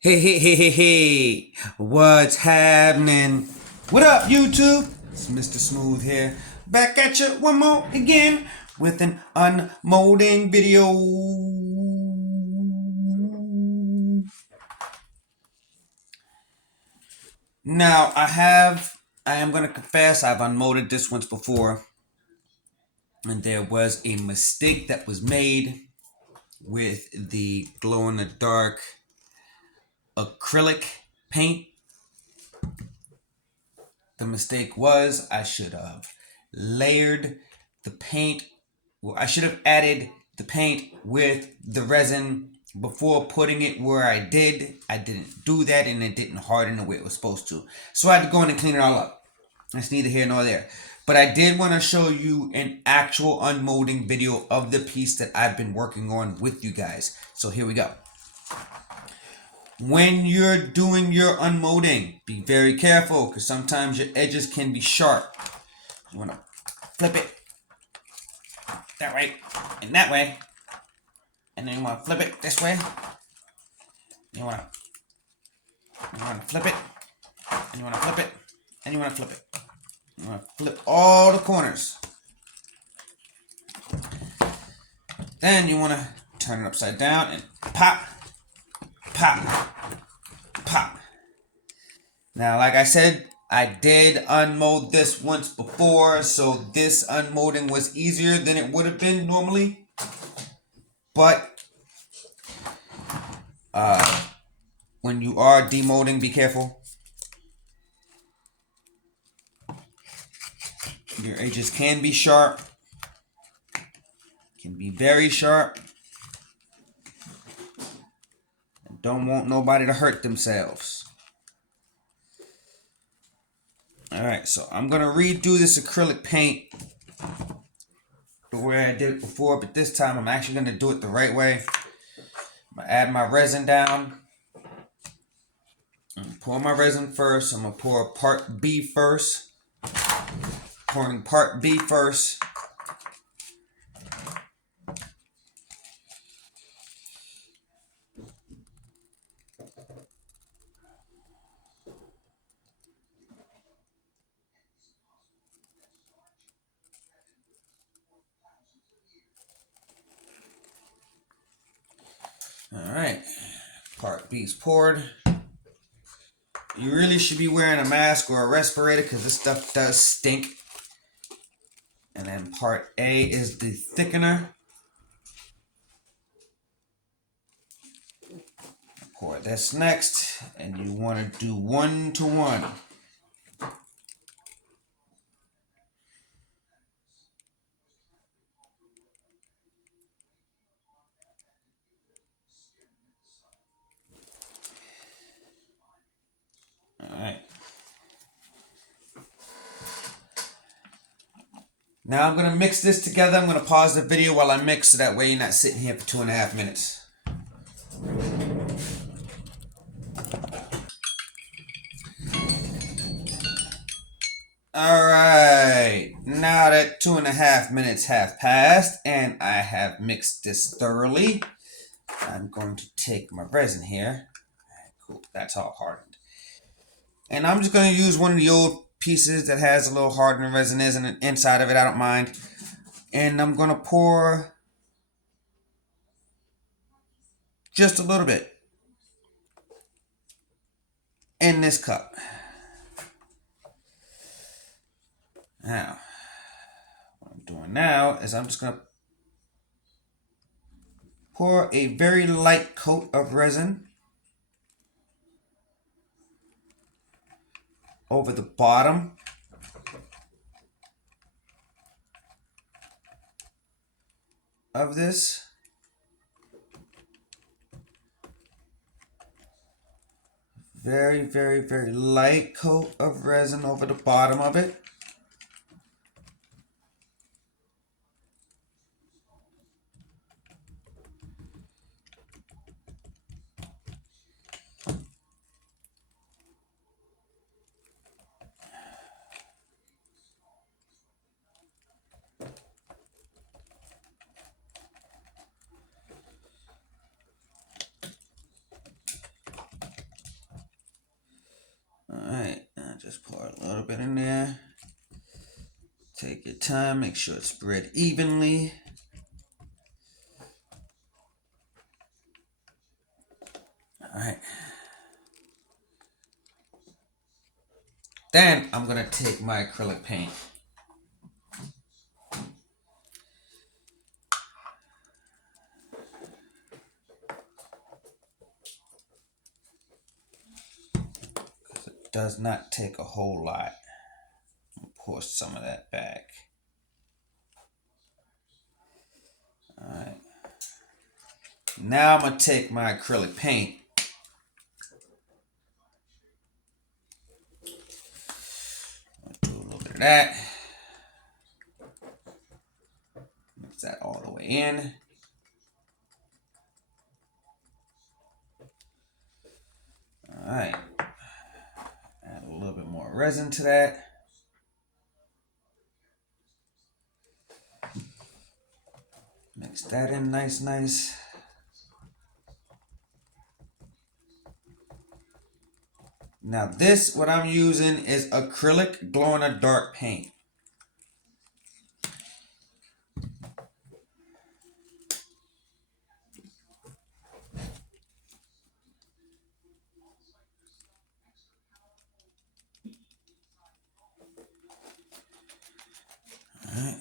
Hey, what's happening? What up, YouTube? It's Mr. Smooth here. Back at you one more again with an unmolding video. Now, I am going to confess, I've unmolded this once before, and there was a mistake that was made with the glow in the dark acrylic paint. The mistake was I should have layered the paint. Well, I should have added the paint with the resin before putting it where I did. I didn't do that and it didn't harden the way it was supposed to. So I had to go in and clean it all up. That's neither here nor there. But I did want to show you an actual unmolding video of the piece that I've been working on with you guys. So here we go. When you're doing your unmolding, be very careful because sometimes your edges can be sharp. You want to flip it that way and that way, and then you want to flip it this way. You want to flip it, and you want to flip it, and you want to flip it. You want to flip all the corners. Then you want to turn it upside down and pop, pop, pop. Now, like I said, I did unmold this once before, so this unmolding was easier than it would have been normally. But when you are demolding, be careful. Your edges can be sharp, can be very sharp. And don't want nobody to hurt themselves. Alright, so I'm going to redo this acrylic paint the way I did it before, but this time I'm actually going to do it the right way. I'm going to add my resin down. I'm going to pour my resin first. I'm going to pour part B first. Pouring part B first. Alright, part B is poured. You really should be wearing a mask or a respirator because this stuff does stink. And then part A is the thickener. Pour this next, and you want to do 1 to 1. Alright. Now I'm going to mix this together. I'm going to pause the video while I mix so that way you're not sitting here for 2.5 minutes. Alright, now that 2.5 minutes have passed and I have mixed this thoroughly, I'm going to take my resin here. Cool, that's all hardened. And I'm just going to use one of the old pieces that has a little hardened resin inside of it. I don't mind. And I'm going to pour just a little bit in this cup. Now, what I'm doing now is I'm just going to pour a very light coat of resin over the bottom of this. Very, very, very light coat of resin over the bottom of it. Alright, just pour a little bit in there. Take your time, make sure it's spread evenly. Alright. Then I'm gonna take my acrylic paint. It does not take a whole lot. I'll pour some of that back. Alright. Now I'm gonna take my acrylic paint. I'll do a little bit of that. Mix that all the way in. Alright. Add a little bit more resin to that. Mix that in nice. Now this, what I'm using is acrylic glow-in-the-dark paint. Alright.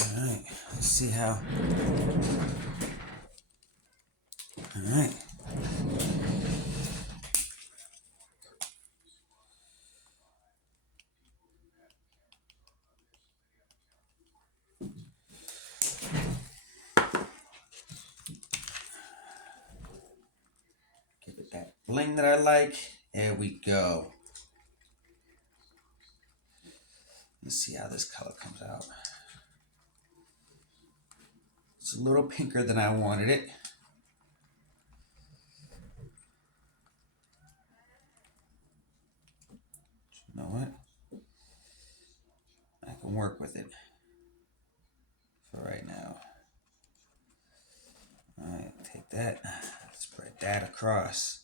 Alright, let's see how. Alright. Give it that bling that I like. There we go. Let's see how this color comes out. It's a little pinker than I wanted it. You know what? I can work with it for right now. Alright, take that, spread that across.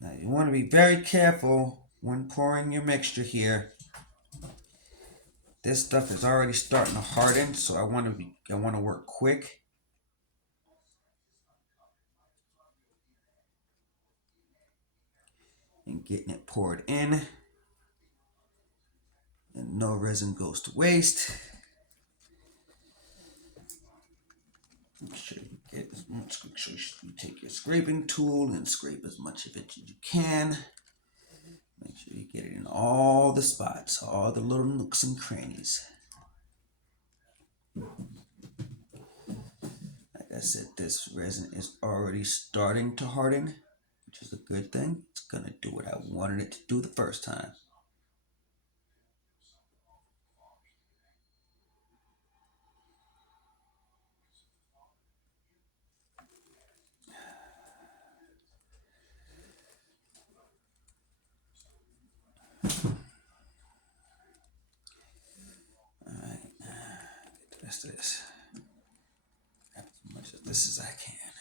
Now you want to be very careful when pouring your mixture here. This stuff is already starting to harden, so I want to work quick. And getting it poured in. And no resin goes to waste. Make sure you get as much. Make sure you take your scraping tool and scrape as much of it as you can. Make sure you get it in all the spots, all the little nooks and crannies. Like I said, this resin is already starting to harden, which is a good thing. It's gonna do what I wanted it to do the first time. Alright, get the rest of this. As much of this as I can.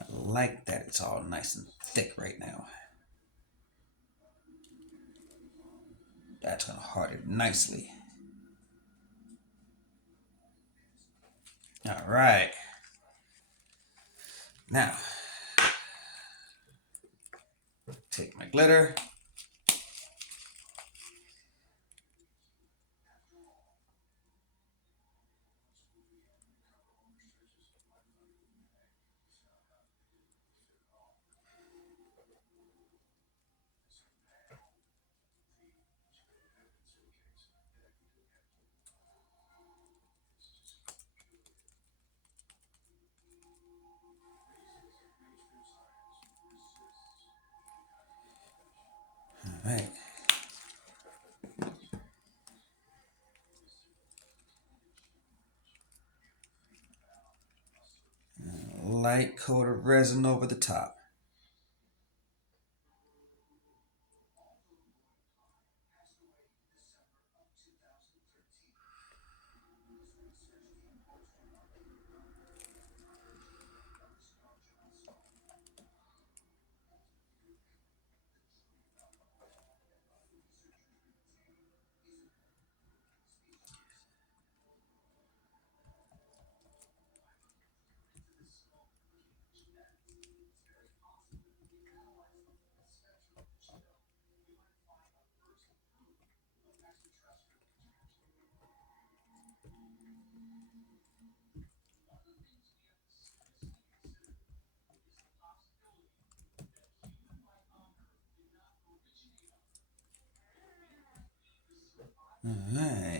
I like that it's all nice and thick right now. That's gonna harden nicely. Alright. Now, take my glitter. light coat of resin over the top. Alright.